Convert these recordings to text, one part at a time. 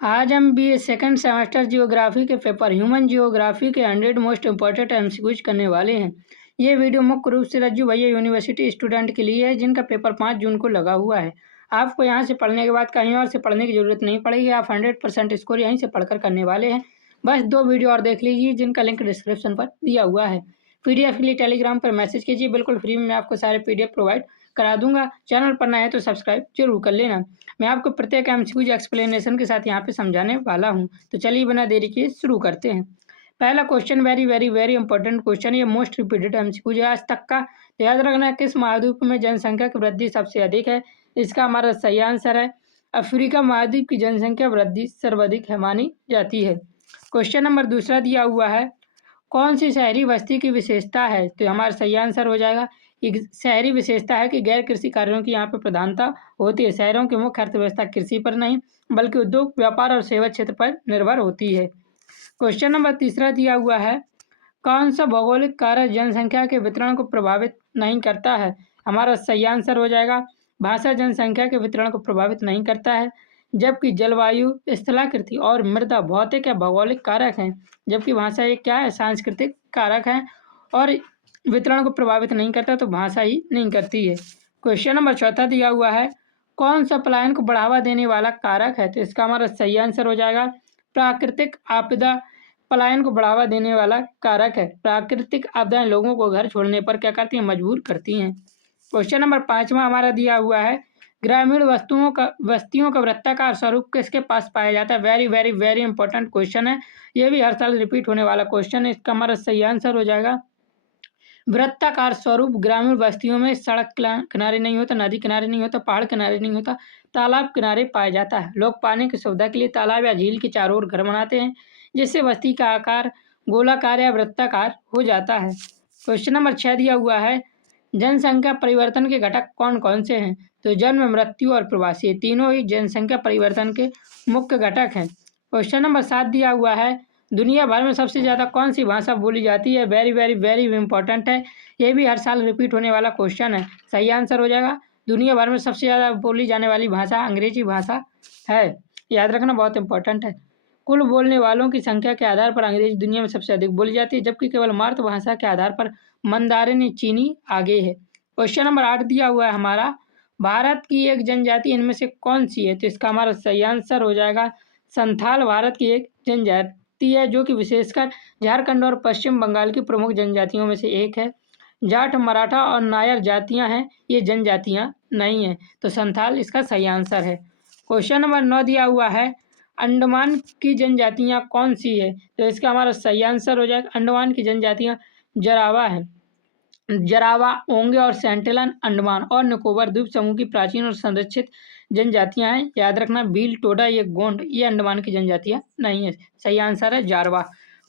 आज हम B second semester geography के पेपर ह्यूमन जियोग्राफी के 100 मोस्ट इम्पोर्टेंट एमसीक्यूज करने वाले हैं। ये वीडियो मुख्य रूप से रज्जू भैया यूनिवर्सिटी स्टूडेंट के लिए है जिनका पेपर 5 जून को लगा हुआ है। आपको यहाँ से पढ़ने के बाद कहीं और से पढ़ने की जरूरत नहीं पड़ेगी। आप 100% स्कोर यहीं से पढ़कर करने वाले हैं। बस 2 वीडियो और देख लीजिए जिनका लिंक डिस्क्रिप्शन पर दिया हुआ है। PDF के लिए टेलीग्राम पर मैसेज कीजिए, बिल्कुल फ्री में मैं आपको सारे PDF प्रोवाइड करा दूंगा। चैनल पर नए हैं तो सब्सक्राइब जरूर कर लेना। मैं आपको प्रत्येक एमसीक्यूज एक्सप्लेनेशन के साथ यहाँ पे समझाने वाला हूँ। तो चलिए बिना देरी किए शुरू करते हैं। पहला question very very very important question, ये मोस्ट रिपीटेड एमसीक्यूज है आज तक का। तो याद रखना, किस महाद्वीप में जनसंख्या की वृद्धि सबसे अधिक है? इसका हमारा सही आंसर है अफ्रीका महाद्वीप की जनसंख्या वृद्धि सर्वाधिक है मानी जाती है। क्वेश्चन नंबर दूसरा दिया हुआ है, कौन सी शहरी बस्ती की विशेषता है? तो हमारा सही आंसर हो जाएगा एक शहरी विशेषता है कि गैर कृषि कार्यों की यहाँ पर प्रधानता होती है। शहरों की मुख्य अर्थव्यवस्था कृषि पर नहीं बल्कि उद्योग, व्यापार और सेवा क्षेत्र पर निर्भर होती है। क्वेश्चन नंबर तीसरा दिया हुआ है, कौन सा भौगोलिक कारक जनसंख्या के वितरण को प्रभावित नहीं करता है? हमारा सही आंसर हो जाएगा भाषा जनसंख्या के वितरण को प्रभावित नहीं करता है, जबकि जलवायु, स्थलाकृति और मृदा भौतिक या भौगोलिक कारक हैं, जबकि भाषा एक क्या है, सांस्कृतिक कारक है और वितरण को प्रभावित नहीं करता, तो भाषा ही नहीं करती है। क्वेश्चन नंबर चौथा दिया हुआ है, कौन सा पलायन को बढ़ावा देने वाला कारक है? तो इसका हमारा सही आंसर हो जाएगा प्राकृतिक आपदा पलायन को बढ़ावा देने वाला कारक है। प्राकृतिक आपदाएं लोगों को घर छोड़ने पर क्या करती हैं, मजबूर करती हैं। क्वेश्चन नंबर 5वां हमारा दिया हुआ है, ग्रामीण बस्तियों का वृत्ताकार स्वरूप किसके पास पाया जाता है? Very very very important question है, ये भी हर साल रिपीट होने वाला क्वेश्चन है। इसका हमारा सही आंसर हो जाएगा वृत्ताकार स्वरूप ग्रामीण बस्तियों में सड़क किनारे नहीं होता, नदी किनारे नहीं होता, पहाड़ किनारे नहीं होता, तालाब किनारे पाया जाता है। लोग पानी की सुविधा के लिए तालाब या झील के चारों ओर घर बनाते हैं, जिससे बस्ती का आकार गोलाकार या वृत्ताकार हो जाता है। क्वेश्चन नंबर 6 दिया हुआ है, जनसंख्या परिवर्तन के घटक कौन कौन से हैं? तो जन्म, मृत्यु और प्रवासी, तीनों ही जनसंख्या परिवर्तन के मुख्य घटक हैं। क्वेश्चन नंबर 7 दिया हुआ है, दुनिया भर में सबसे ज़्यादा कौन सी भाषा बोली जाती है? वेरी वेरी वेरी इंपॉर्टेंट है, ये भी हर साल रिपीट होने वाला क्वेश्चन है। सही आंसर हो जाएगा दुनिया भर में सबसे ज़्यादा बोली जाने वाली भाषा अंग्रेजी भाषा है। याद रखना, बहुत इंपॉर्टेंट है। कुल बोलने वालों की संख्या के आधार पर अंग्रेजी दुनिया में सबसे अधिक बोली जाती है, जबकि केवल मातृभाषा के आधार पर मंदारिनी चीनी आगे है। क्वेश्चन नंबर 8 दिया हुआ है हमारा, भारत की एक जनजाति इनमें से कौन सी है? तो इसका हमारा सही आंसर हो जाएगा संथाल भारत की एक जनजाति है, जो कि विशेषकर झारखंड और पश्चिम बंगाल की प्रमुख जनजातियों में से एक है। जाट, मराठा और नायर जातियां हैं, ये जनजातियां नहीं हैं, तो संथाल इसका सही आंसर है। क्वेश्चन नंबर 9 दिया हुआ है, अंडमान की जनजातियां कौन सी है? तो इसका हमारा सही आंसर हो जाएगा अंडमान की जनजातियां जरावा है। जरावा, ओंगे और सेंटिनल अंडमान और निकोबार द्वीप समूह की प्राचीन और संरक्षित जनजातियां हैं। याद रखना, भील, टोडा, ये गोंड, ये अंडमान की जनजातियां नहीं है। सही आंसर है जारवा।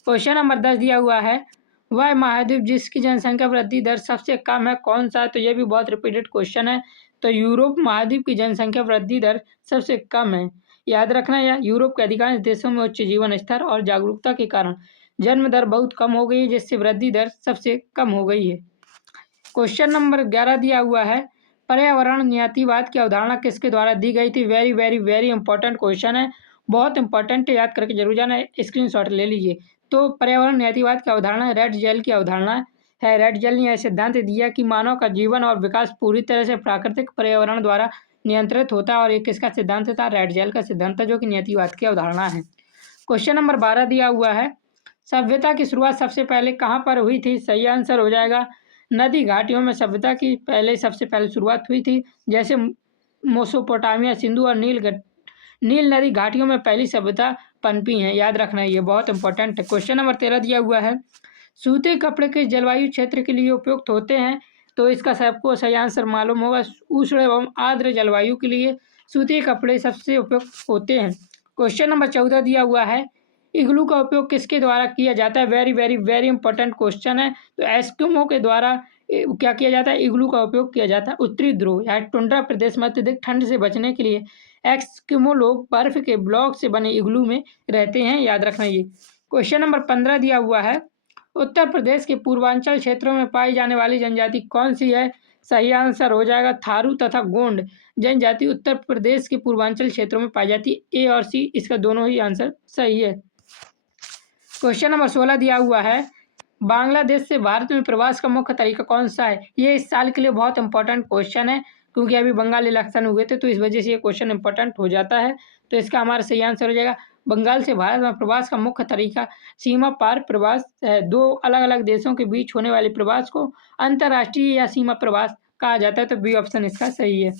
क्वेश्चन नंबर 10 दिया हुआ है, वह महाद्वीप जिसकी जनसंख्या वृद्धि दर सबसे कम है कौन सा है? तो ये भी बहुत रिपीटेड क्वेश्चन है। तो यूरोप महाद्वीप की जनसंख्या वृद्धि दर सबसे कम है। याद रखना, यह यूरोप के अधिकांश देशों में उच्च जीवन स्तर और जागरूकता के कारण जन्म दर बहुत कम हो गई है, जिससे वृद्धि दर सबसे कम हो गई है। क्वेश्चन नंबर 11 दिया हुआ है, पर्यावरण न्यायवाद की अवधारणा किसके द्वारा दी गई थी? Very very very important question है, बहुत इंपॉर्टेंट है, याद करके जरूर जाना, स्क्रीनशॉट ले लीजिए। तो पर्यावरण न्यायवाद की अवधारणा रेड जेल की अवधारणा है। रेड जेल ने यह सिद्धांत दिया कि मानव का जीवन और विकास पूरी तरह से प्राकृतिक पर्यावरण द्वारा नियंत्रित होता है, और एक किसका सिद्धांत था? रेड जेल का सिद्धांत था, जो कि न्यायवाद की अवधारणा है। क्वेश्चन नंबर 12 दिया हुआ है, सभ्यता की शुरुआत सबसे पहले कहाँ पर हुई थी? सही आंसर हो जाएगा नदी घाटियों में सभ्यता की सबसे पहले शुरुआत हुई थी, जैसे मेसोपोटामिया, सिंधु और नील नदी घाटियों में पहली सभ्यता पनपी है। याद रखना, ये बहुत इंपॉर्टेंट है। क्वेश्चन नंबर 13 दिया हुआ है, सूते कपड़े किस जलवायु क्षेत्र के लिए उपयुक्त होते हैं? तो इसका सबको सही आंसर मालूम होगा, उष्ण एवं आर्द्र जलवायु के लिए सूती कपड़े सबसे उपयुक्त होते हैं। क्वेश्चन नंबर 14 दिया हुआ है, इग्लू का उपयोग किसके द्वारा किया जाता है? Very very very important question है। तो एस्किमो के द्वारा क्या किया जाता है? इग्लू का उपयोग किया जाता है। उत्तरी ध्रुव या टुंड्रा प्रदेश में अत्यधिक ठंड से बचने के लिए एस्किमो लोग बर्फ के ब्लॉक से बने इग्लू में रहते हैं। याद रखना ये। क्वेश्चन नंबर 15 दिया हुआ है, उत्तर प्रदेश के पूर्वांचल क्षेत्रों में पाई जाने वाली जनजाति कौन सी है? सही आंसर हो जाएगा थारू तथा गोंड जनजाति उत्तर प्रदेश के पूर्वांचल क्षेत्रों में पाई जाती है। ए और सी इसका दोनों ही आंसर सही है। क्वेश्चन नंबर 16 दिया हुआ है, बांग्लादेश से भारत में प्रवास का मुख्य तरीका कौन सा है? ये इस साल के लिए बहुत इंपॉर्टेंट क्वेश्चन है, क्योंकि अभी बंगाल इलेक्शन हुए थे, तो इस वजह से ये क्वेश्चन इंपॉर्टेंट हो जाता है। तो इसका हमारा सही आंसर हो जाएगा, बंगाल से भारत में प्रवास का मुख्य तरीका सीमा पार प्रवास है। दो अलग अलग देशों के बीच होने वाले प्रवास को अंतर्राष्ट्रीय या सीमा प्रवास कहा जाता है। तो बी ऑप्शन इसका सही है।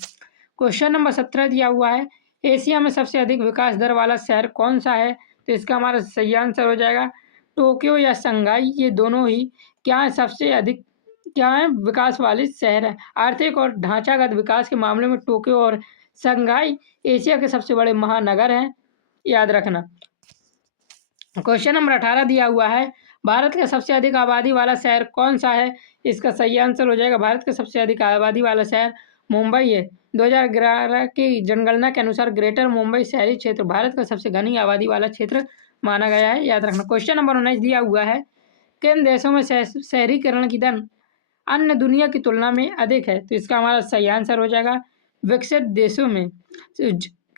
क्वेश्चन नंबर 17 दिया हुआ है, एशिया में सबसे अधिक विकास दर वाला शहर कौन सा है? तो इसका हमारा सही आंसर हो जाएगा टोक्यो या शंघाई, ये दोनों ही क्या है, सबसे अधिक क्या है, विकास वाले शहर है। आर्थिक और ढांचागत विकास के मामले में टोक्यो और शंघाई एशिया के सबसे बड़े महानगर हैं, याद रखना। क्वेश्चन नंबर 18 दिया हुआ है, भारत का सबसे अधिक आबादी वाला शहर कौन सा है? इसका सही आंसर हो जाएगा, भारत का सबसे अधिक आबादी वाला शहर मुंबई है। 2011 की जनगणना के अनुसार ग्रेटर मुंबई शहरी क्षेत्र भारत का सबसे घनी आबादी वाला क्षेत्र माना गया है, याद रखना। क्वेश्चन नंबर 19 दिया हुआ है, किन देशों में शहरीकरण की दर अन्य दुनिया की तुलना में अधिक है? तो इसका हमारा सही आंसर हो जाएगा, विकसित देशों में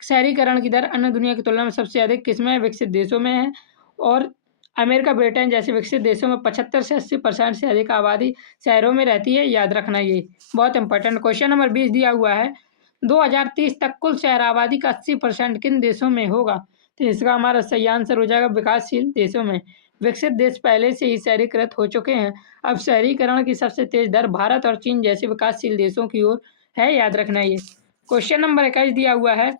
शहरीकरण की दर अन्य दुनिया की तुलना में सबसे अधिक किसमें है? विकसित देशों में है। और अमेरिका, ब्रिटेन जैसे विकसित देशों में 75 से 80% से अधिक आबादी शहरों में रहती है, याद रखना, ये बहुत इंपॉर्टेंट। क्वेश्चन नंबर 20 दिया हुआ है, 2030 तक कुल शहर आबादी का 80% किन देशों में होगा? तो इसका हमारा सही आंसर हो जाएगा, विकासशील देशों में। विकसित देश पहले से ही शहरीकृत हो चुके हैं, अब शहरीकरण की सबसे तेज दर भारत और चीन जैसे विकासशील देशों की ओर है, याद रखना ये। क्वेश्चन नंबर 21 दिया हुआ है,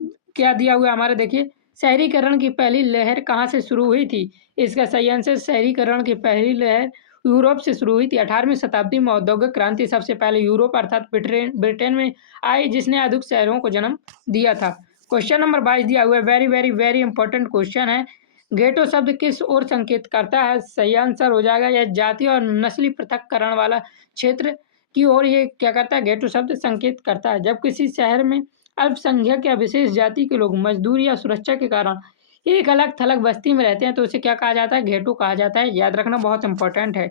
क्या दिया हुआ है हमारे, देखिए, शहरीकरण की पहली लहर कहाँ से शुरू हुई थी? इसका सही आंसर, शहरीकरण की पहली लहर यूरोप से शुरू हुई थी। 18वीं शताब्दी में औद्योगिक क्रांति सबसे पहले यूरोप अर्थात ब्रिटेन में आई, जिसने आधुनिक शहरों को जन्म दिया था। क्वेश्चन नंबर 22 दिया हुआ है, very very very important question है, गेटो शब्द किस ओर संकेत करता है? सही आंसर हो जाएगा, यह जाति और नस्ली पृथककरण वाला क्षेत्र की ओर ये क्या करता है, गेटो शब्द संकेत करता है। जब किसी शहर में अल्पसंख्यक या विशेष जाति के लोग मजदूरी या सुरक्षा के कारण एक अलग थलग बस्ती में रहते हैं, तो उसे क्या कहा जाता है? घेटू कहा जाता है, याद रखना, बहुत इंपॉर्टेंट है।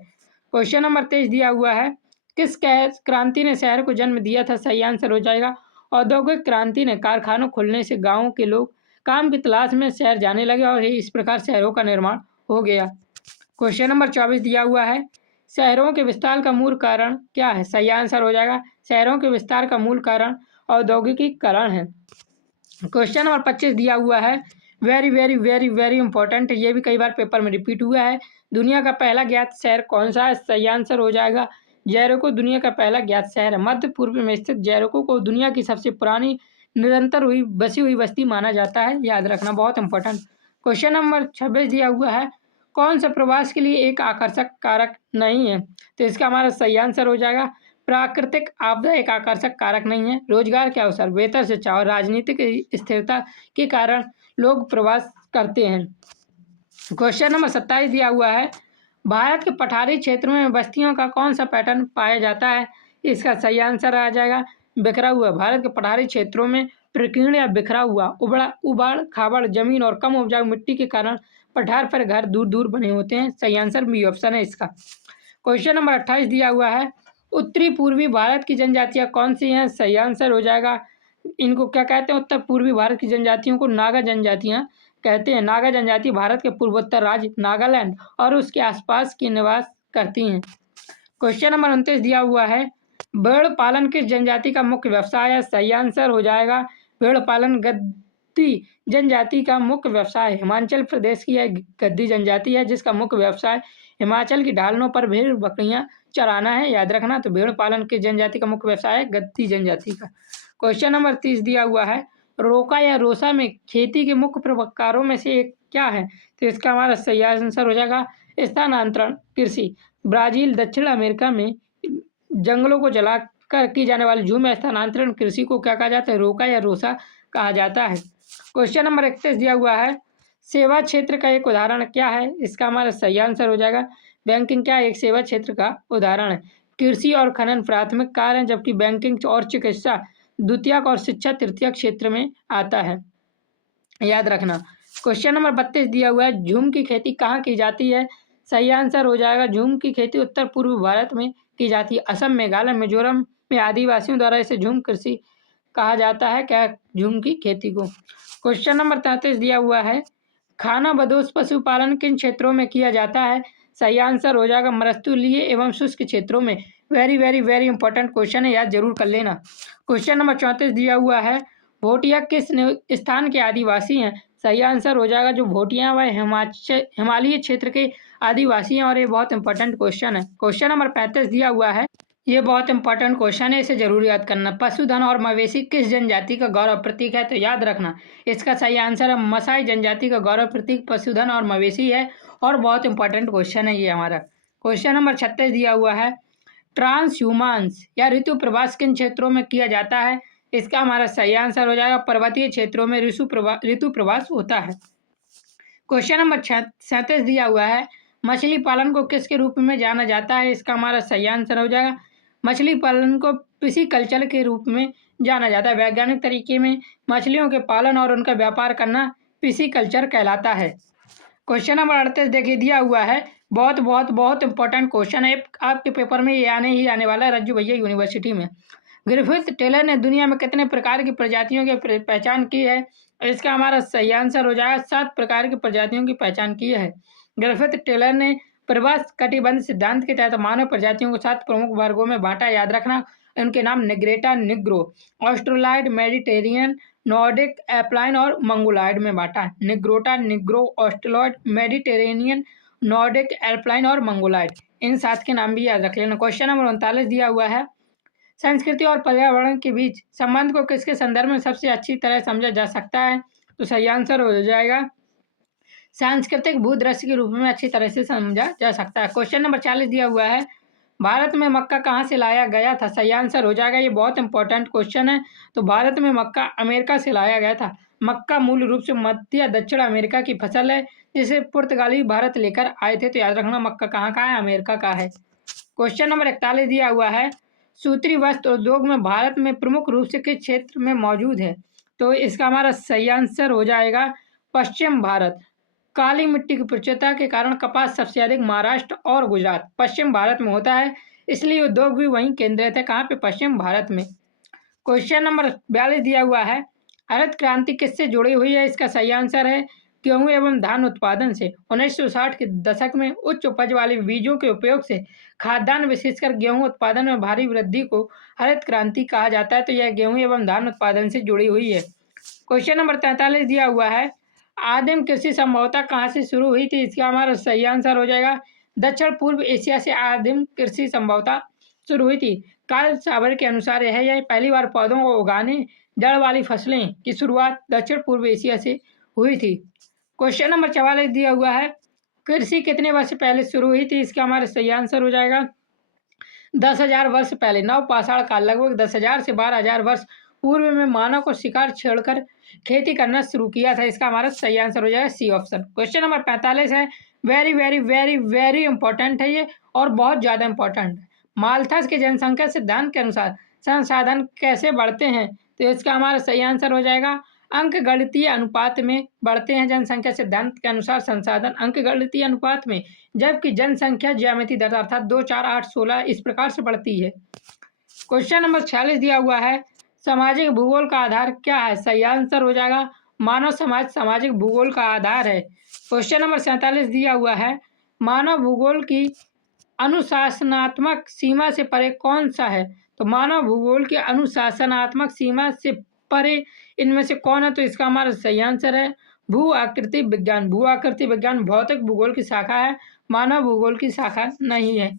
क्वेश्चन नंबर 23 दिया हुआ है, किस क्रांति ने शहर को जन्म दिया था? सही आंसर हो जाएगा, औद्योगिक क्रांति ने। कारखानों खुलने से गाँव के लोग काम की तलाश में शहर जाने लगे और इस प्रकार शहरों का निर्माण हो गया। क्वेश्चन नंबर 24 दिया हुआ है, शहरों के विस्तार का मूल कारण क्या है? सही आंसर हो जाएगा, शहरों के विस्तार का मूल कारण औद्योगिकीकरण है। क्वेश्चन नंबर 25 दिया हुआ है, very very very very important है, ये भी कई बार पेपर में रिपीट हुआ है, दुनिया का पहला ज्ञात शहर कौन सा है? सही आंसर हो जाएगा, जेरिको दुनिया का पहला ज्ञात शहर है। मध्य पूर्व में स्थित जेरिको को दुनिया की सबसे पुरानी निरंतर हुई बसी हुई बस्ती माना जाता है, याद रखना, बहुत इंपॉर्टेंट। क्वेश्चन नंबर 26 दिया हुआ है, कौन सा प्रवास के लिए एक आकर्षक कारक नहीं है? तो इसका हमारा सही आंसर हो जाएगा, प्राकृतिक आपदा एक आकर्षक कारक नहीं है। रोजगार के अवसर, बेहतर शिक्षा और राजनीतिक स्थिरता के कारण लोग प्रवास करते हैं। क्वेश्चन नंबर 27 दिया हुआ है, भारत के पठारी क्षेत्रों में बस्तियों का कौन सा पैटर्न पाया जाता है? इसका सही आंसर आ जाएगा, बिखरा हुआ। भारत के पठारी क्षेत्रों में प्रकीर्ण या बिखरा हुआ उबाड़ खाबड़ जमीन और कम उपजाऊ मिट्टी के कारण पठार पर घर दूर दूर बने होते हैं। सही आंसर बी ऑप्शन है इसका। क्वेश्चन नंबर 28 दिया हुआ है, उत्तरी पूर्वी भारत की जनजातियां कौन सी हैं? सही आंसर हो जाएगा, इनको क्या कहते हैं? उत्तर पूर्वी भारत की जनजातियों को नागा जनजातियां कहते हैं। नागा जनजाति भारत के पूर्वोत्तर राज्य नागालैंड और उसके आसपास की निवास करती हैं। क्वेश्चन नंबर 29 दिया हुआ है, भेड़ पालन किस जनजाति का मुख्य व्यवसाय है? सही आंसर हो जाएगा, भेड़ पालन गद्दी जनजाति का मुख्य व्यवसाय है। हिमाचल प्रदेश की यह गद्दी जनजाति है, जिसका मुख्य व्यवसाय हिमाचल की ढालों पर भेड़ बकरियां चराना है, याद रखना। तो भेड़ पालन किस जनजाति का मुख्य व्यवसाय है? गद्दी जनजाति का। क्वेश्चन नंबर 30 दिया हुआ है, रोका या रोसा में खेती के मुख्य प्रकारों में से एक क्या है? तो इसका हमारा सही आंसर हो जाएगा, स्थानांतरण कृषि। ब्राजील, दक्षिण अमेरिका में जंगलों को जलाकर की जाने वाली झूम स्थानांतरण कृषि को क्या कहा जाता है? रोका या रोसा कहा जाता है। क्वेश्चन नंबर 31 दिया हुआ है, सेवा क्षेत्र का एक उदाहरण क्या है? इसका हमारा सही आंसर हो जाएगा, बैंकिंग क्या एक सेवा क्षेत्र का उदाहरण है। कृषि और खनन प्राथमिक कार्य है, जबकि बैंकिंग और चिकित्सा द्वितीयक और शिक्षा तृतीयक क्षेत्र में आता है, याद रखना। क्वेश्चन नंबर 32 दिया हुआ है, झूम की खेती कहाँ की जाती है? सही आंसर हो जाएगा, झूम की खेती उत्तर पूर्व भारत में की जाती है। असम, मेघालय, मिजोरम में आदिवासियों द्वारा इसे झूम कृषि कहा जाता है। क्या? झूम की खेती को। क्वेश्चन नंबर 33 दिया हुआ है, खानाबदोश पशुपालन किन क्षेत्रों में किया जाता है? सही आंसर हो जाएगा मरुस्थलीय एवं शुष्क क्षेत्रों में। Very very very important question है, याद जरूर कर लेना। क्वेश्चन नंबर 34 दिया हुआ है, भोटिया किस स्थान के आदिवासी हैं? सही आंसर हो जाएगा जो भोटिया वह हिमालयी क्षेत्र के आदिवासी हैं और ये बहुत इंपॉर्टेंट क्वेश्चन है। क्वेश्चन नंबर 35 दिया हुआ है, ये बहुत इंपॉर्टेंट क्वेश्चन है, इसे जरूर याद करना। पशुधन और मवेशी किस जनजाति का गौरव प्रतीक है? तो याद रखना इसका सही आंसर है मसाई जनजाति का गौरव प्रतीक पशुधन और मवेशी है और बहुत इंपॉर्टेंट क्वेश्चन है ये हमारा। क्वेश्चन नंबर 36 दिया हुआ है, ट्रांस ह्यूमांस या ऋतु प्रवास किन क्षेत्रों में किया जाता है? इसका हमारा सही आंसर हो जाएगा पर्वतीय क्षेत्रों में ऋतु प्रवास होता है। क्वेश्चन नंबर 37 दिया हुआ है, मछली पालन को किसके रूप में जाना जाता है? इसका हमारा सही आंसर हो जाएगा मछली पालन को पिसीकल्चर के रूप में जाना जाता है। वैज्ञानिक तरीके में मछलियों के पालन और उनका व्यापार करना पिसीकल्चर कहलाता है। क्वेश्चन नंबर 38 देखिए दिया हुआ है, बहुत बहुत बहुत इंपॉर्टेंट क्वेश्चन है, आपके पेपर में ये आने ही आने वाला है रज्जू भैया यूनिवर्सिटी में। ग्रिफिथ टेलर ने दुनिया में कितने प्रकार की प्रजातियों की पहचान की है? इसका हमारा सही आंसर हो जाएगा 7 प्रकार की प्रजातियों की पहचान की है। ग्रिफिथ टेलर ने प्रवास कटिबंध सिद्धांत के तहत मानव प्रजातियों को 7 प्रमुख वर्गों में बांटा, याद रखना। उनके नाम निग्रेटा, निग्रो, ऑस्ट्रोलाइड, मेडिटेरियन, नॉर्डिक, एप्लाइन और मंगोलाइड में बांटा। निग्रोटा, Negro, Australoid, Mediterranean, Nordic, alpine और मंगोलाइड, इन 7 के नाम भी याद रख लेना। क्वेश्चन नंबर 39 दिया हुआ है, संस्कृति और पर्यावरण के बीच संबंध को किसके संदर्भ में सबसे अच्छी तरह समझा जा सकता है? तो सही आंसर हो जाएगा सांस्कृतिक भूदृश्य के रूप में अच्छी तरह से समझा जा सकता है। क्वेश्चन नंबर 40 दिया हुआ है, भारत में मक्का कहाँ से लाया गया था? सही आंसर हो जाएगा, ये बहुत इंपॉर्टेंट क्वेश्चन है। तो भारत में मक्का अमेरिका से लाया गया था। मक्का मूल रूप से मध्य या दक्षिण अमेरिका की फसल है, जिसे पुर्तगाली भारत लेकर आए थे। तो याद रखना मक्का कहाँ का है? अमेरिका का है। क्वेश्चन नंबर 41 दिया हुआ है, सूत्री वस्त्र उद्योग में भारत में प्रमुख रूप से किस क्षेत्र में मौजूद है? तो इसका हमारा सही आंसर हो जाएगा पश्चिम भारत। काली मिट्टी की प्रचुरता के कारण कपास सबसे अधिक महाराष्ट्र और गुजरात, पश्चिम भारत में होता है, इसलिए उद्योग भी वहीं केंद्रित है। कहाँ पे? पश्चिम भारत में। क्वेश्चन नंबर 42 दिया हुआ है, हरित क्रांति किससे जुड़ी हुई है? इसका सही आंसर है गेहूं एवं धान उत्पादन से। 1960 के दशक में उच्च उपज वाले बीजों के उपयोग से खाद्यान्न विशेषकर गेहूं उत्पादन में भारी वृद्धि को हरित क्रांति कहा जाता है। तो यह गेहूं एवं धान उत्पादन से जुड़ी हुई है। क्वेश्चन नंबर 43 दिया हुआ है, आदिम कृषि संभवतः कहाँ से शुरू हुई थी? इसका हमारा सही आंसर हो जाएगा दक्षिण पूर्व एशिया से आदिम कृषि संभवतः शुरू हुई थी। कार्ल सावर के अनुसार यह पहली बार पौधों को उगाने जड़ वाली फसलें की शुरुआत दक्षिण पूर्व एशिया से हुई थी। क्वेश्चन नंबर 44 दिया हुआ है, कृषि कितने वर्ष पहले शुरू हुई थी? इसका हमारा सही आंसर हो जाएगा 10,000 वर्ष पहले। नव पाषाण काल लगभग 10,000 से 12,000 वर्ष पूर्व में मानव को शिकार छेड़कर खेती करना शुरू किया था। इसका हमारा सही आंसर हो जाएगा सी ऑप्शन। क्वेश्चन नंबर 45 है, very very very very important है ये और बहुत ज़्यादा इंपॉर्टेंट है। माल्थस के जनसंख्या सिद्धांत के अनुसार संसाधन कैसे बढ़ते हैं? तो इसका हमारा सही आंसर हो जाएगा अंकगणितीय अनुपात में बढ़ते हैं। जनसंख्या सिद्धांत के अनुसार संसाधन अंकगणितीय अनुपात में, जबकि जनसंख्या ज्यामिति दर अर्थात 2, 4, 8, 16 इस प्रकार से बढ़ती है। क्वेश्चन नंबर 46 दिया हुआ है, सामाजिक भूगोल का आधार क्या है? सही आंसर हो जाएगा मानव समाज सामाजिक भूगोल का आधार है। क्वेश्चन नंबर 47 दिया हुआ है, मानव भूगोल की अनुशासनात्मक सीमा से परे कौन सा है? तो मानव भूगोल की अनुशासनात्मक सीमा से परे इनमें से कौन है? तो इसका हमारा सही आंसर है भू आकृति विज्ञान। भू आकृति विज्ञान भौतिक भूगोल की शाखा है, मानव भूगोल की शाखा नहीं है।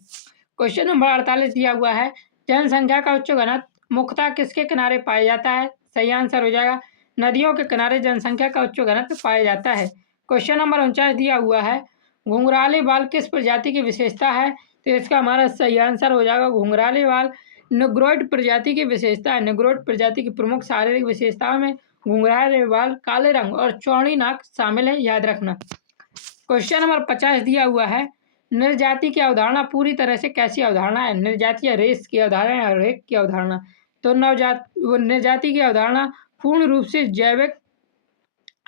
क्वेश्चन नंबर 48 दिया हुआ है, जनसंख्या का उच्च घनत्व मुख्यतः किसके किनारे पाया जाता है? सही आंसर हो जाएगा नदियों के किनारे जनसंख्या का उच्च घनत्व पाया जाता है। क्वेश्चन नंबर 49 दिया हुआ है, घुंघराले बाल किस प्रजाति की विशेषता है? तो इसका हमारा सही आंसर हो जाएगा घुंघराले बाल निग्रोइड प्रजाति की विशेषता है। निग्रोइड प्रजाति की प्रमुख शारीरिक विशेषताओं में घुंघराले बाल, काले रंग और चौड़ी नाक शामिल है, याद रखना। क्वेश्चन नंबर 50 दिया हुआ है, निर्जाति की अवधारणा पूरी तरह से कैसी अवधारणा है? निर्जाति या रेस की अवधारणा या रेक की अवधारणा? तो निर्जाति की अवधारणा पूर्ण रूप से जैविक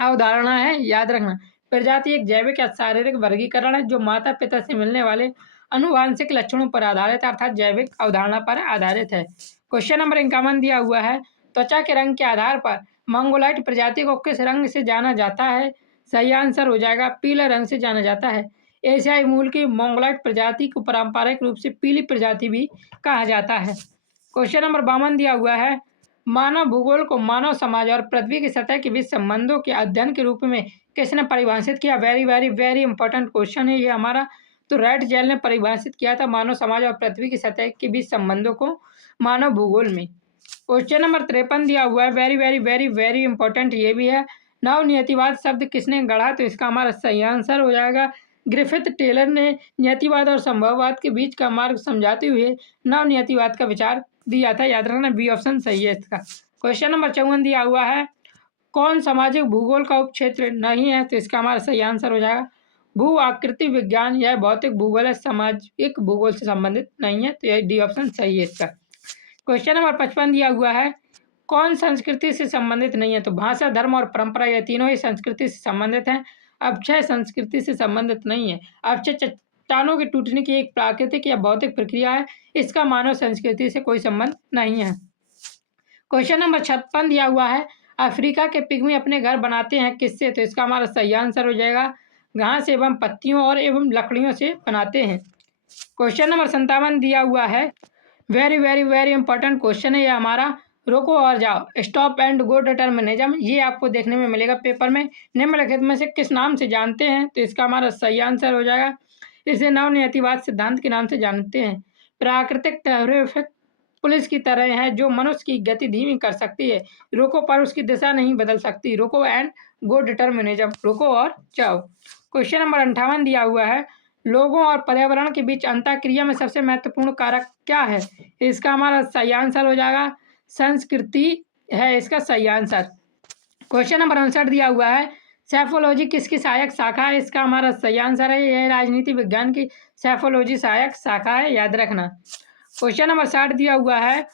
अवधारणा है, याद रखना। प्रजाति एक जैविक या शारीरिक वर्गीकरण है जो माता पिता से मिलने वाले अनुवांशिक लक्षणों पर आधारित अर्थात जैविक अवधारणा पर आधारित है। क्वेश्चन नंबर 51 दिया हुआ है, त्वचा के रंग के आधार पर मंगोलाइट प्रजाति को किस रंग से जाना जाता है? सही आंसर हो जाएगा पीले रंग से जाना जाता है। एशियाई मूल की मंगोलाइट प्रजाति को पारंपरिक रूप से पीली प्रजाति भी कहा जाता है। क्वेश्चन नंबर 52 दिया हुआ है, मानव भूगोल को मानव समाज और पृथ्वी की सतह के बीच संबंधों के अध्ययन के रूप में किसने परिभाषित किया? Very very very important question है ये हमारा। तो रेड जेल ने परिभाषित किया था मानव समाज और पृथ्वी की सतह के बीच संबंधों को मानव भूगोल में। क्वेश्चन नंबर 53 दिया हुआ है, very very very very important ये भी है, नवनियतिवाद शब्द किसने गढ़ा? तो इसका हमारा सही आंसर हो जाएगा ग्रिफिथ टेलर ने नियतिवाद और संभववाद के बीच का मार्ग समझाते हुए नवनियतिवाद का विचार दिया था। याद रखना बी ऑप्शन सही है इसका। क्वेश्चन नंबर 54 दिया हुआ है, कौन सामाजिक भूगोल का उपक्षेत्र नहीं है? तो इसका हमारा सही आंसर हो जाएगा भू आकृति विज्ञान। यह भौतिक भूगोल है, सामाजिक भूगोल से संबंधित नहीं है। तो यह डी ऑप्शन सही है इसका। क्वेश्चन नंबर 55 दिया हुआ है, कौन संस्कृति से संबंधित नहीं है? तो भाषा, धर्म और परंपरा ये तीनों ही संस्कृति से संबंधित हैं। अक्षय संस्कृति से संबंधित नहीं है। अक्षय चट्टानों के टूटने की एक प्राकृतिक या भौतिक प्रक्रिया है, इसका मानव संस्कृति से कोई संबंध नहीं है। क्वेश्चन नंबर 56 दिया हुआ है, अफ्रीका के पिग्मी अपने घर बनाते हैं किससे? तो इसका हमारा सही आंसर हो जाएगा घास एवं पत्तियों और एवं लकड़ियों से बनाते हैं। क्वेश्चन नंबर 57 दिया हुआ है, very very very important question है ये हमारा, रोको और जाओ स्टॉप एंड गो डिटर्मिनिज्म ये आपको देखने में मिलेगा पेपर में, निम्नलिखित में से किस नाम से जानते हैं? तो इसका हमारा सही आंसर हो जाएगा इसे नवनियतिवाद सिद्धांत के नाम से जानते हैं। प्राकृतिक ठहरे इफेक्ट पुलिस की तरह है जो मनुष्य की गति धीमी कर सकती है, रोको पर उसकी दिशा नहीं बदल सकती। रोको एंड गो डिटर्मिनिज्म, रोको और जाओ। क्वेश्चन नंबर 58 दिया हुआ है, लोगों और पर्यावरण के बीच अंतःक्रिया में सबसे महत्वपूर्ण कारक क्या है? इसका हमारा सही आंसर हो जाएगा संस्कृति है इसका सही आंसर। क्वेश्चन नंबर 59 दिया हुआ है, सैफोलॉजी किसकी सहायक शाखा है? इसका हमारा सही आंसर है यह राजनीति विज्ञान की सैफोलॉजी सहायक शाखा है, याद रखना। क्वेश्चन नंबर 60 दिया हुआ है,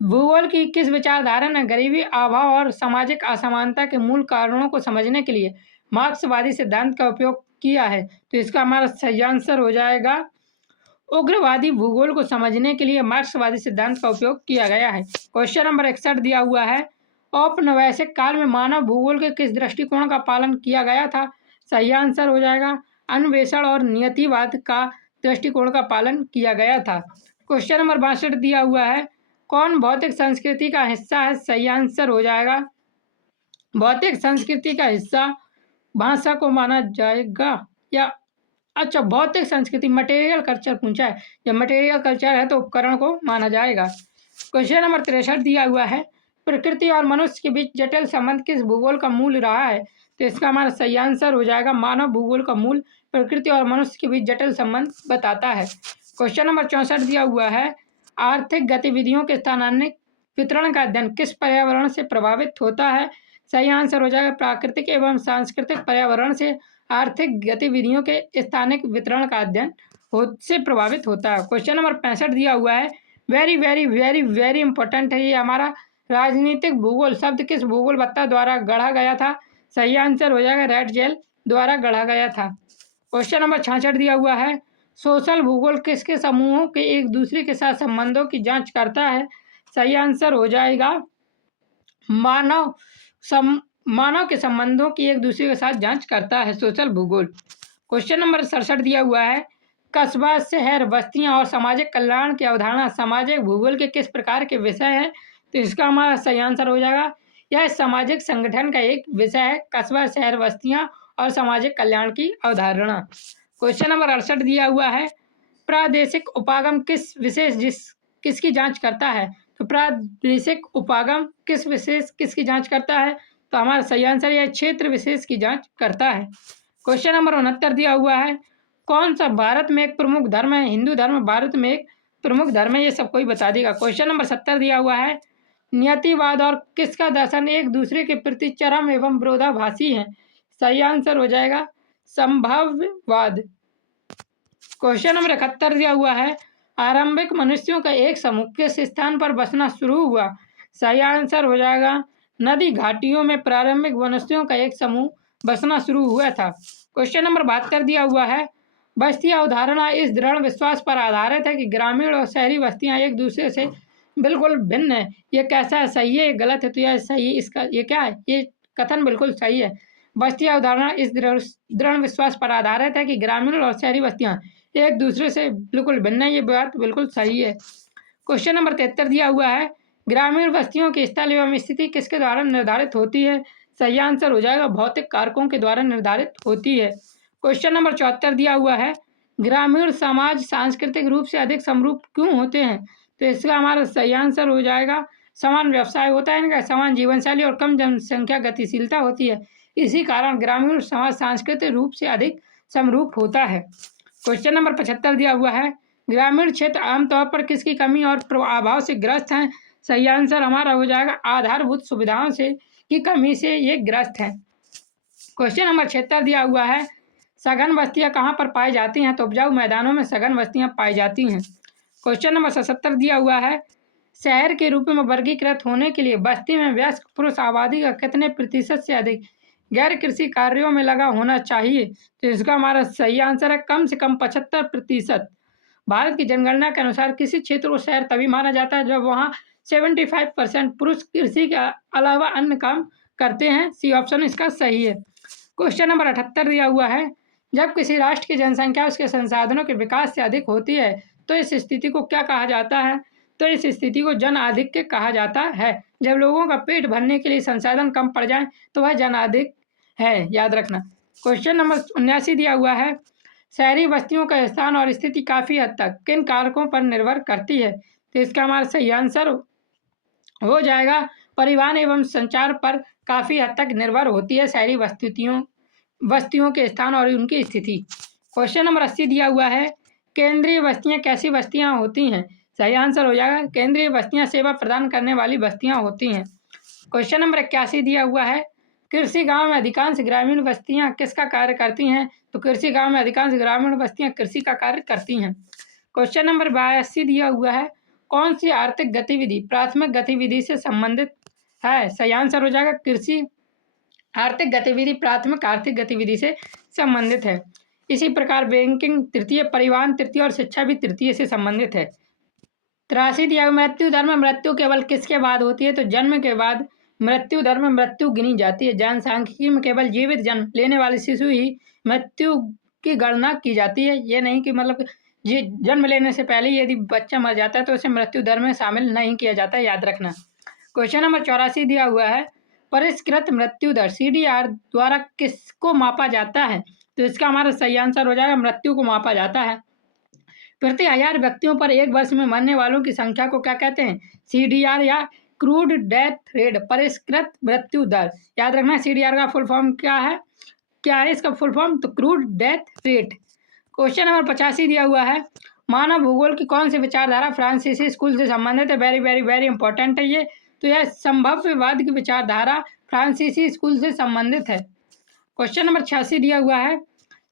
भूगोल की किस विचारधारा ने गरीबी, अभाव और सामाजिक असमानता के मूल कारणों को समझने के लिए मार्क्सवादी सिद्धांत का उपयोग किया है? तो इसका हमारा सही आंसर हो जाएगा उग्रवादी भूगोल को समझने के लिए मार्क्सवादी सिद्धांत का उपयोग किया गया है। क्वेश्चन नंबर 61 दिया हुआ है, औपनिवेशिक काल में मानव भूगोल के किस दृष्टिकोण का पालन किया गया था? सही आंसर हो जाएगा अन्वेषण और नियतिवाद का दृष्टिकोण का पालन किया गया था। क्वेश्चन नंबर 62 दिया हुआ है, कौन भौतिक संस्कृति का हिस्सा है? सही आंसर हो जाएगा भौतिक संस्कृति का हिस्सा भाषा को माना जाएगा या अच्छा भौतिक संस्कृति मटेरियल कल्चर पूछा है, जब मटेरियल कल्चर है तो उपकरण को माना जाएगा। क्वेश्चन नंबर 63 दिया हुआ है, प्रकृति और मनुष्य के बीच जटिल संबंध किस भूगोल का मूल रहा है? तो इसका हमारा सही आंसर हो जाएगा मानव भूगोल का मूल प्रकृति और मनुष्य के बीच जटिल संबंध बताता है। क्वेश्चन नंबर 64 दिया हुआ है, आर्थिक गतिविधियों के स्थानांतरित वितरण का अध्ययन किस पर्यावरण से प्रभावित होता है? सही आंसर हो जाएगा प्राकृतिक एवं सांस्कृतिक पर्यावरण से आर्थिक गतिविधियों के स्थानिक वितरण का अध्ययन से प्रभावित होता है। क्वेश्चन नंबर 65 दिया हुआ है, very very very very important है ये हमारा, राजनीतिक भूगोल शब्द किस भूगोलवेत्ता द्वारा गढ़ा गया था? सही आंसर हो जाएगा रेड जेल द्वारा गढ़ा गया था। क्वेश्चन नंबर 66 दिया हुआ है, सोशल भूगोल किसके समूहों के एक दूसरे के साथ संबंधों की जांच करता है? सही आंसर हो जाएगा मानव के संबंधों की एक दूसरे के साथ जांच करता है सोशल भूगोल। क्वेश्चन नंबर 67 दिया हुआ है, कस्बा, शहर, बस्तियां और सामाजिक कल्याण की अवधारणा सामाजिक भूगोल के किस प्रकार के विषय है? तो इसका हमारा सही आंसर हो जाएगा यह सामाजिक संगठन का एक विषय है, कस्बा, शहर, बस्तियां और सामाजिक कल्याण की अवधारणा। क्वेश्चन नंबर 68 दिया हुआ है, प्रादेशिक उपागम किसकी जांच करता है? तो प्रादेशिक उपागम किसकी जांच करता है? तो हमारा सही आंसर यह क्षेत्र विशेष की जांच करता है। क्वेश्चन नंबर 69 दिया हुआ है, कौन सा भारत में एक प्रमुख धर्म है? हिंदू धर्म भारत में एक प्रमुख धर्म है, ये सब कोई बता देगा। क्वेश्चन नंबर 70 दिया हुआ है, नियतिवाद और किसका दर्शन एक दूसरे के प्रति चरम एवं विरोधाभासी है? सही आंसर हो जाएगा संभाव्यवाद। क्वेश्चन नंबर 71 दिया हुआ है, आरंभिक मनुष्यों का एक समूह किस स्थान पर बसना शुरू हुआ? सही आंसर हो जाएगा नदी घाटियों में प्रारंभिक मनुष्यों का एक समूह बसना शुरू हुआ था। क्वेश्चन नंबर 72 दिया हुआ है, बस्ती अवधारणा इस दृढ़ विश्वास पर आधारित है कि ग्रामीण और शहरी बस्तियां एक दूसरे से बिल्कुल भिन्न है। ये कैसा है, सही है, गलत है? तो यह सही, इसका ये क्या है, ये कथन बिल्कुल सही है। बस्ती अवधारणा इस दृढ़ दृढ़ विश्वास पर आधारित है कि ग्रामीण और शहरी बस्तियां एक दूसरे से बिल्कुल भिन्न है। ये बात बिल्कुल सही है। क्वेश्चन नंबर 73 दिया हुआ है, ग्रामीण बस्तियों की स्थल एवं स्थिति किसके द्वारा निर्धारित होती है? सही आंसर हो जाएगा भौतिक कारकों के द्वारा निर्धारित होती है। क्वेश्चन नंबर 74 दिया हुआ है, ग्रामीण समाज सांस्कृतिक रूप से अधिक समरूप क्यों होते हैं? तो इसका हमारा सही आंसर हो जाएगा समान व्यवसाय होता है इनका, समान जीवन शैली और कम जनसंख्या गतिशीलता होती है। इसी कारण ग्रामीण समाज सांस्कृतिक रूप से अधिक समरूप होता है। क्वेश्चन नंबर 75 दिया हुआ है, ग्रामीण क्षेत्र आमतौर पर किसकी कमी और अभाव से ग्रस्त हैं? सही आंसर हमारा हो जाएगा आधारभूत सुविधाओं से की कमी से ये ग्रस्त हैं। क्वेश्चन नंबर 76 दिया हुआ है, सघन बस्तियां कहाँ पर पाई जाती हैं? तो उपजाऊ मैदानों में सघन बस्तियां पाई जाती हैं। क्वेश्चन नंबर 77 दिया हुआ है, शहर के रूप में वर्गीकृत होने के लिए बस्ती में वयस्क पुरुष आबादी का कितने प्रतिशत से अधिक गैर कृषि कार्यों में लगा होना चाहिए? तो इसका हमारा सही आंसर है कम से कम 75%। भारत की जनगणना के अनुसार किसी क्षेत्र को शहर तभी माना जाता है जब वहाँ 75% पुरुष कृषि के अलावा अन्य काम करते हैं। सी ऑप्शन इसका सही है। क्वेश्चन नंबर 78 दिया हुआ है, जब किसी राष्ट्र की जनसंख्या उसके संसाधनों के विकास से अधिक होती है तो इस स्थिति को क्या कहा जाता है? तो इस स्थिति को जन आधिक्य कहा जाता है। जब लोगों का पेट भरने के लिए संसाधन कम पड़ जाए तो वह जन आधिक्य है, याद रखना। क्वेश्चन नंबर 79 दिया हुआ है, शहरी बस्तियों का स्थान और स्थिति काफ़ी हद तक किन कारकों पर निर्भर करती है? तो इसका हमारा सही आंसर हो जाएगा परिवहन एवं संचार पर काफ़ी हद तक निर्भर होती है शहरी बस्तियों के स्थान और उनकी स्थिति। क्वेश्चन नंबर 80 दिया हुआ है, केंद्रीय बस्तियां कैसी बस्तियां होती हैं? सही आंसर हो जाएगा केंद्रीय बस्तियां सेवा प्रदान करने वाली बस्तियां होती हैं। क्वेश्चन नंबर 81 दिया हुआ है, कृषि गांव में अधिकांश ग्रामीण बस्तियां किसका कार्य करती हैं? तो कृषि गांव में अधिकांश ग्रामीण बस्तियां कृषि का कार्य करती हैं। क्वेश्चन नंबर 82 दिया हुआ है, कौन सी आर्थिक गतिविधि प्राथमिक गतिविधि से संबंधित है? सही आंसर हो जाएगा कृषि आर्थिक गतिविधि प्राथमिक आर्थिक गतिविधि से संबंधित है। इसी प्रकार बैंकिंग तृतीय, परिवहन तृतीय और शिक्षा भी तृतीय से संबंधित है। 83 दिया हुआ, मृत्यु दर में मृत्यु केवल किसके बाद होती है? तो जन्म के बाद मृत्यु दर में मृत्यु गिनी जाती है। जनसांख्यिकी में केवल जीवित जन्म लेने वाले शिशु ही मृत्यु की गणना की जाती है। ये नहीं कि मतलब ये जन्म लेने से पहले यदि बच्चा मर जाता है तो उसे मृत्यु दर में शामिल नहीं किया जाता है, याद रखना। क्वेश्चन नंबर 84 दिया हुआ है, परिष्कृत मृत्यु दर CDR द्वारा किसको मापा जाता है? तो इसका हमारा सही आंसर हो जाएगा मृत्यु को मापा जाता है। प्रति 1000 व्यक्तियों पर एक वर्ष में मरने वालों की संख्या को क्या कहते हैं? CDR या क्रूड डेथ रेट, परिष्कृत मृत्यु दर। याद रखना CDR का फुल फॉर्म क्या है इसका फुल फॉर्म? तो crude death rate. Question number 85 दिया हुआ है, मानव भूगोल की कौन सी विचारधारा फ्रांसीसी स्कूल से संबंधित है? वेरी वेरी वेरी इंपॉर्टेंट है ये। तो यह संभाव्यवाद की विचारधारा फ्रांसीसी स्कूल से संबंधित है। क्वेश्चन नंबर 86 दिया हुआ है,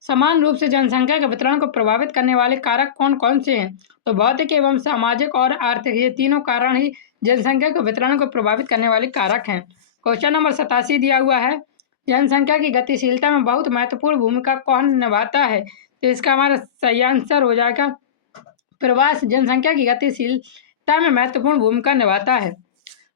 समान रूप से जनसंख्या के वितरण को प्रभावित करने वाले कारक कौन कौन से हैं? तो भौतिक एवं सामाजिक और आर्थिक, ये तीनों कारण ही जनसंख्या के वितरण को प्रभावित करने वाले कारक हैं। क्वेश्चन नंबर 87 दिया हुआ है, जनसंख्या की गतिशीलता में बहुत महत्वपूर्ण भूमिका कौन निभाता है? तो इसका हमारा सही आंसर हो जाएगा प्रवास जनसंख्या की गतिशीलता में महत्वपूर्ण भूमिका निभाता है।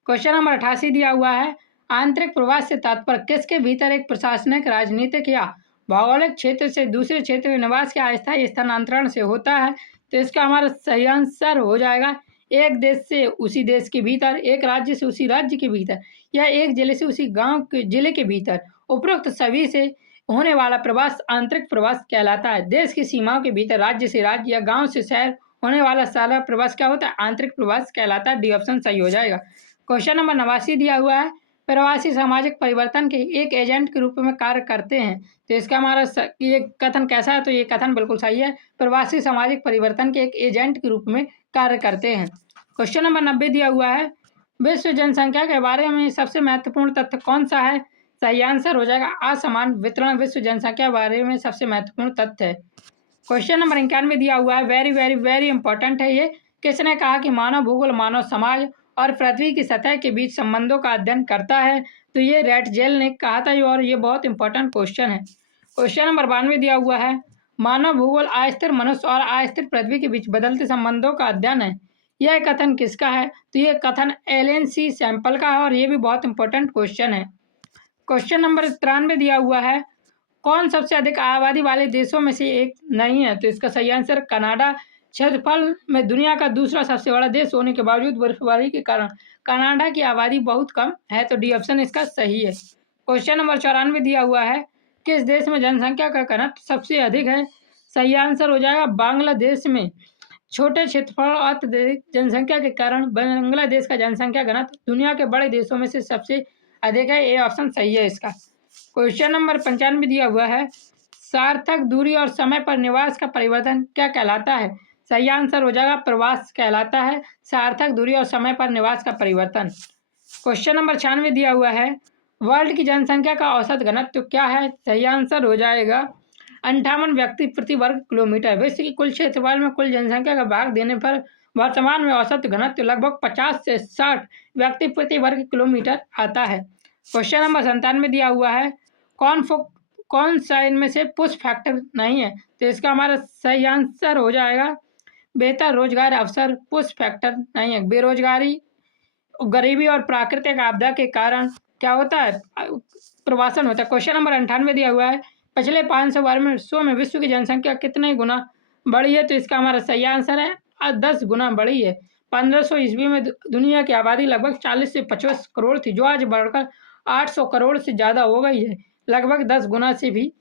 क्वेश्चन नंबर 88 दिया हुआ है, आंतरिक प्रवास से तात्पर्य किसके भीतर एक प्रशासनिक, राजनीतिक या भौगोलिक क्षेत्र से दूसरे क्षेत्र में निवास के अस्थायी स्थानांतरण से होता है? तो इसका हमारा सही आंसर हो जाएगा एक देश से उसी देश के भीतर, एक राज्य से उसी राज्य के भीतर, या एक जिले से उसी गांव के जिले के भीतर। उपरोक्त सभी से होने वाला प्रवास आंतरिक प्रवास कहलाता है। देश की सीमाओं के भीतर राज्य से राज्य या गांव से शहर होने वाला सारा प्रवास क्या होता है? आंतरिक प्रवास कहलाता है। डी ऑप्शन सही हो जाएगा। क्वेश्चन नंबर 89 दिया हुआ है, प्रवासी सामाजिक परिवर्तन के एक एजेंट के रूप में कार्य करते हैं। तो इसका हमारा ये कथन कैसा है? तो ये कथन बिल्कुल सही है, प्रवासी सामाजिक परिवर्तन के एक एजेंट के रूप में कार्य करते हैं। क्वेश्चन नंबर 90 दिया हुआ है, विश्व जनसंख्या के बारे में सबसे महत्वपूर्ण तथ्य कौन सा है? सही आंसर हो जाएगा असमान वितरण विश्व जनसंख्या के बारे में सबसे महत्वपूर्ण तथ्य है। क्वेश्चन नंबर 91 दिया हुआ है, वेरी वेरी वेरी इंपॉर्टेंट है ये। किसने कहा कि मानव भूगोल मानव समाज और पृथ्वी की सतह के बीच संबंधों का अध्ययन करता है? तो ये रेटजेल ने कहा था और ये बहुत इंपॉर्टेंट क्वेश्चन है। क्वेश्चन नंबर 92 दिया हुआ है, मानव भूगोल अस्थिर मनुष्य और अस्थिर पृथ्वी के बीच बदलते संबंधों का अध्ययन है। यह कथन किसका है? तो यह कथन एलन सी सैंपल का है और ये भी बहुत इंपॉर्टेंट क्वेश्चन है। क्वेश्चन नंबर 93 दिया हुआ है, कौन सबसे अधिक आबादी वाले देशों में से एक नहीं है? तो इसका सही आंसर कनाडा। क्षेत्रफल में दुनिया का दूसरा सबसे बड़ा देश होने के बावजूद बर्फबारी के कारण कनाडा की आबादी बहुत कम है, तो डी ऑप्शन इसका सही है। क्वेश्चन नंबर 94 दिया हुआ है, किस देश में जनसंख्या का घनत्व सबसे अधिक है? सही आंसर हो जाएगा बांग्लादेश में। छोटे क्षेत्रफल और अत्यधिक जनसंख्या के कारण बांग्लादेश का जनसंख्या घनत्व दुनिया के बड़े देशों में से सबसे अधिक है। ए ऑप्शन सही है इसका। क्वेश्चन नंबर 95 दिया हुआ है, सार्थक दूरी और समय पर निवास का परिवर्तन क्या कहलाता है? सही आंसर हो जाएगा प्रवास कहलाता है, सार्थक दूरी और समय पर निवास का परिवर्तन। क्वेश्चन नंबर 96 दिया हुआ है, वर्ल्ड की जनसंख्या का औसत घनत्व क्या है? सही आंसर हो जाएगा 58 व्यक्ति प्रति वर्ग किलोमीटर। विश्व की कुल क्षेत्रफल में कुल जनसंख्या का भाग देने पर वर्तमान में औसत घनत्व लगभग 50 से 60 व्यक्ति प्रति वर्ग किलोमीटर आता है। क्वेश्चन नंबर 97 दिया हुआ है, कौन सा इनमें से पुश फैक्टर नहीं है? तो इसका हमारा सही आंसर हो जाएगा बेहतर रोजगार अवसर पुश फैक्टर नहीं है। बेरोजगारी, गरीबी और प्राकृतिक आपदा के कारण क्या होता है? प्रवासन होता है। क्वेश्चन नंबर 98 दिया हुआ है, पिछले 500 वर्षों में विश्व की जनसंख्या कितने गुना बढ़ी है? तो इसका हमारा सही आंसर है 10 गुना बढ़ी है। 1500 ईस्वी में दुनिया की आबादी लगभग 40 से 50 करोड़ थी, जो आज बढ़कर 800 करोड़ से ज़्यादा हो गई है, लगभग 10 गुना से भी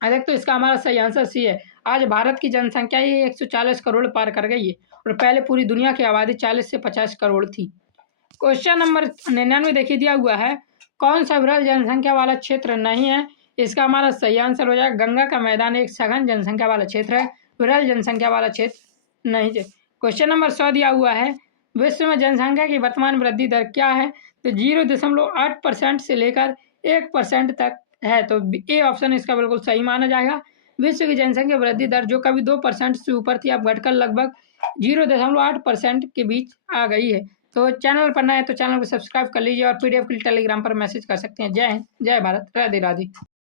अधिक। तो इसका हमारा सही आंसर सी है। आज भारत की जनसंख्या ही 140 करोड़ पार कर गई है और पहले पूरी दुनिया की आबादी 40 से 50 करोड़ थी। क्वेश्चन नंबर 99 देखिए दिया हुआ है, कौन सा विरल जनसंख्या वाला क्षेत्र नहीं है? इसका हमारा सही आंसर हो जाएगा गंगा का मैदान एक सघन जनसंख्या वाला क्षेत्र है, विरल जनसंख्या वाला क्षेत्र नहीं है। क्वेश्चन नंबर 100 दिया हुआ है, विश्व में जनसंख्या की वर्तमान वृद्धि दर क्या है? तो 0.8% से लेकर 1% तक है, तो ए ऑप्शन इसका बिल्कुल सही माना जाएगा। विश्व की जनसंख्या वृद्धि दर जो कभी 2% से ऊपर थी, अब घटकर लगभग 0.8% के बीच आ गई है। तो चैनल पर नए हैं तो चैनल को सब्सक्राइब कर लीजिए और पीडीएफ के लिए टेलीग्राम पर मैसेज कर सकते हैं। जय हिंद, जय भारत, राधे राधे।